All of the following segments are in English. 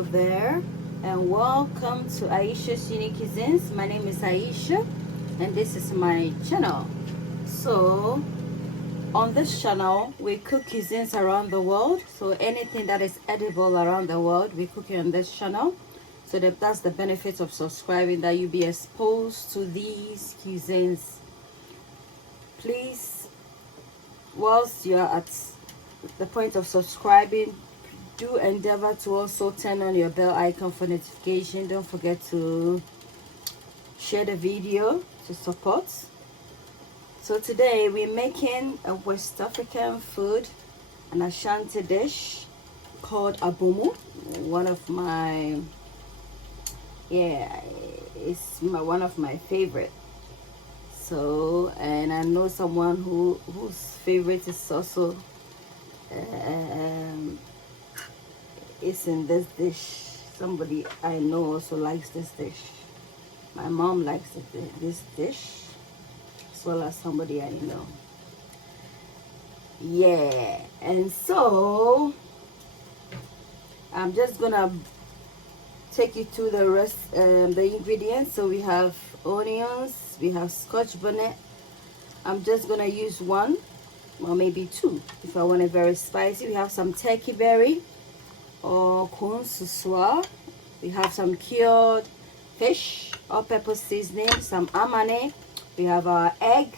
hello there, and welcome to Aisha's Unique Cuisines. My name is Aisha, and this is my channel. So on this channel we cook cuisines around the world, so anything that is edible around the world we cook it on this channel. So that's the benefit of subscribing, that you be exposed to these cuisines. Please, whilst you're at the point of subscribing, do endeavor to also turn on your bell icon for notification. Don't forget to share the video to support. So today we're making a West African food, an Ashanti dish called abomu. One of my, it's one of my favorite. So, and I know someone whose favorite is also is in this dish. Somebody I know also likes this dish. My mom likes this dish, as well as somebody I know. Yeah, and so I'm just gonna take you through the rest, the ingredients. So we have onions, we have Scotch bonnet. I'm just gonna use one or maybe two if I want it very spicy. We have some turkey berry or corn susua. We have some cured fish, all pepper seasoning, some amane. We have our egg.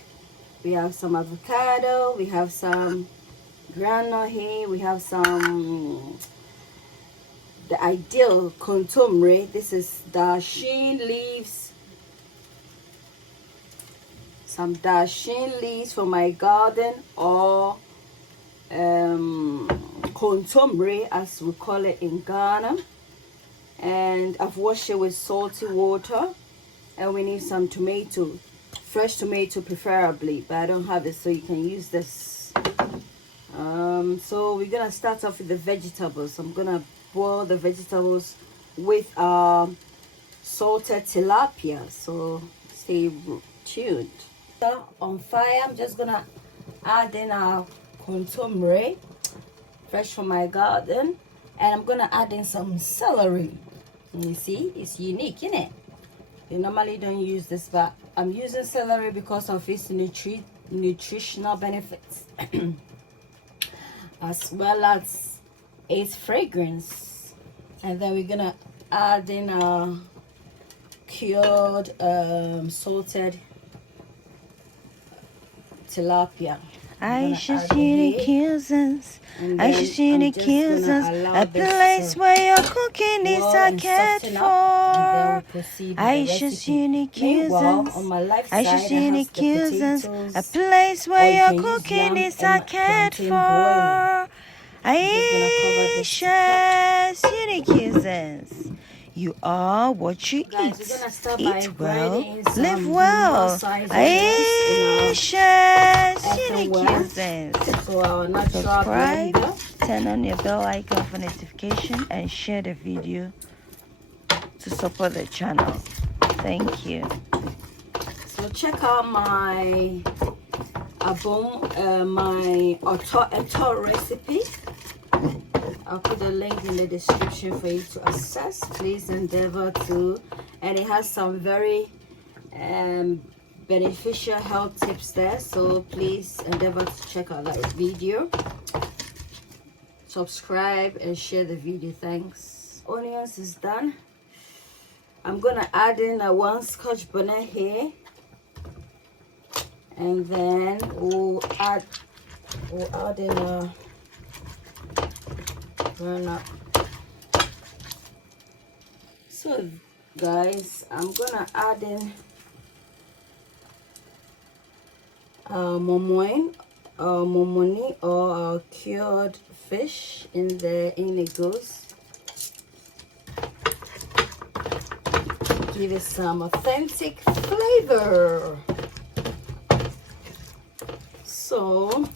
We have some avocado. We have some groundnut here. We have some the ideal kontomire. This is Dasheen leaves. Some Dasheen leaves from my garden, or kontomire as we call it in Ghana. And I've washed it with salty water. And we need some tomato, fresh tomato preferably, but I don't have it, so you can use this. So we're gonna start off with the vegetables. I'm gonna boil the vegetables with salted tilapia, so stay tuned. On fire, I'm just gonna add in our kontomire, fresh from my garden, and I'm gonna add in some celery. And you see, it's unique, isn't it? You normally don't use this, but I'm using celery because of its nutritional benefits as well as its fragrance. And then we're gonna add in our cured salted tilapia. Aisha's Unique Cuisines, Aisha's Unique Cuisines, a place where your cooking is cared for. Aisha's Unique Cuisines, Aisha's Unique Cuisines, a place where your cooking is cared for. Aisha's Unique Cuisines. You are what you eat. Eat well, live well. Aisha's Unique Cuisines. Subscribe, turn on your bell icon for notification, and share the video to support the channel. Thank you. So check out my my okro recipe. I'll put the link in the description for you to access. Please endeavor to, and it has some very beneficial health tips there, so please endeavor to check out that video. Subscribe and share the video. Thanks. Onions is done. I'm gonna add in one Scotch bonnet here, and then we'll add in a groundnut. So guys, I'm gonna add in momoni or cured fish in there. In it goes. Give it some authentic flavor. So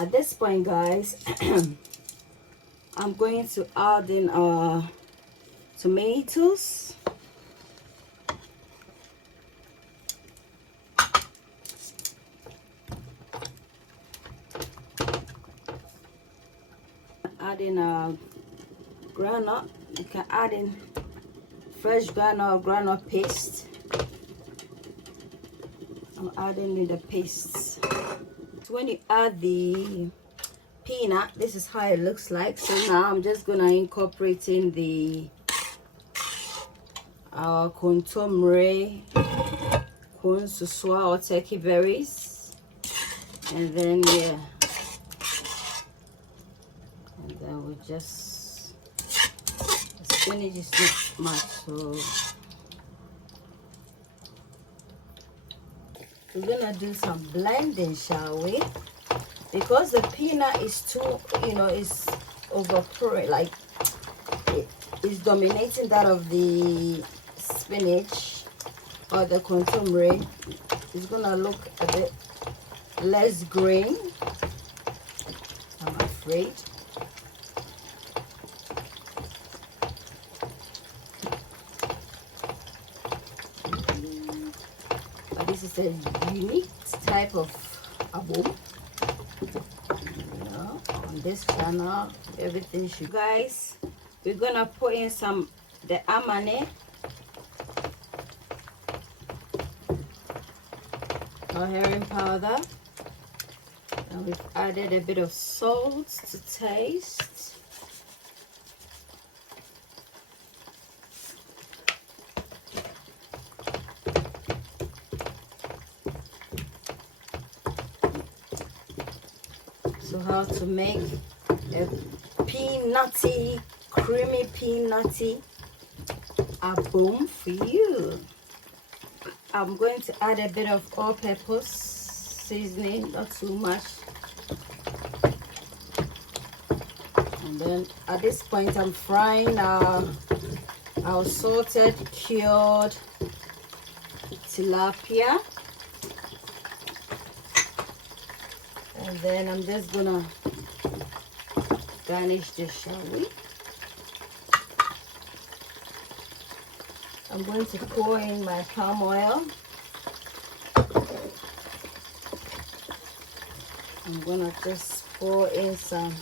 at this point, guys, I'm going to add in tomatoes. Add in groundnut. You can add in fresh groundnut or groundnut paste. I'm adding in the pastes. So when you add the peanut, this is how it looks like. So now I'm just gonna incorporate in the Kontomire or turkey berries, and then yeah, and then we just, the spinach is not much, so we're gonna do some blending, shall we? Because the peanut is too, is overpowering, like it is dominating that of the spinach or the kontomire. It's gonna look a bit less green, I'm afraid. But this is a unique type of abomu. On this channel, everything should. Guys, we're gonna put in the Amane, our herring powder, and we've added a bit of salt to taste. So how to make a peanutty, creamy peanutty abomu for you. I'm going to add a bit of all-purpose seasoning, not too much. And then at this point I'm frying our salted cured tilapia. And then I'm just gonna garnish this, shall we? I'm going to pour in my palm oil. I'm gonna just pour in some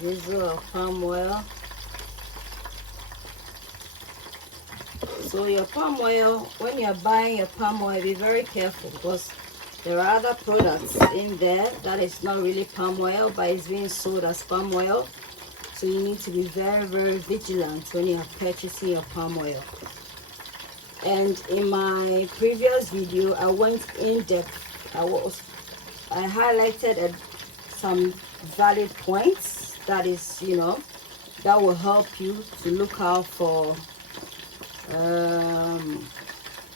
drizzle of palm oil. So your palm oil, when you're buying your palm oil, be very careful, because there are other products in there that is not really palm oil, but it's being sold as palm oil. So you need to be very, very vigilant when you are purchasing your palm oil. And in my previous video, I went in depth. I highlighted some valid points that is, that will help you to look out for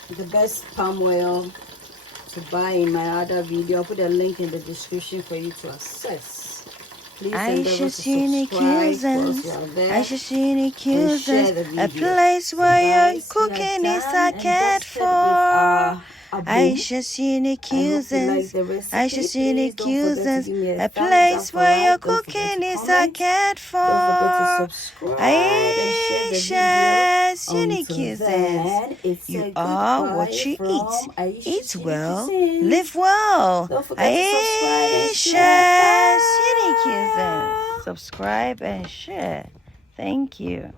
the best palm oil to buy in my other video. I'll put a link in the description for you to access. Please endeavor to subscribe I should see the cuisines, a place where your cooking is cared for. I should see the cuisines, I should see the cuisines, a place where your cooking is cared for. I should see the cuisines. You are what you eat. Eat well, live well. I should see the cuisines. Subscribe and share. Thank you.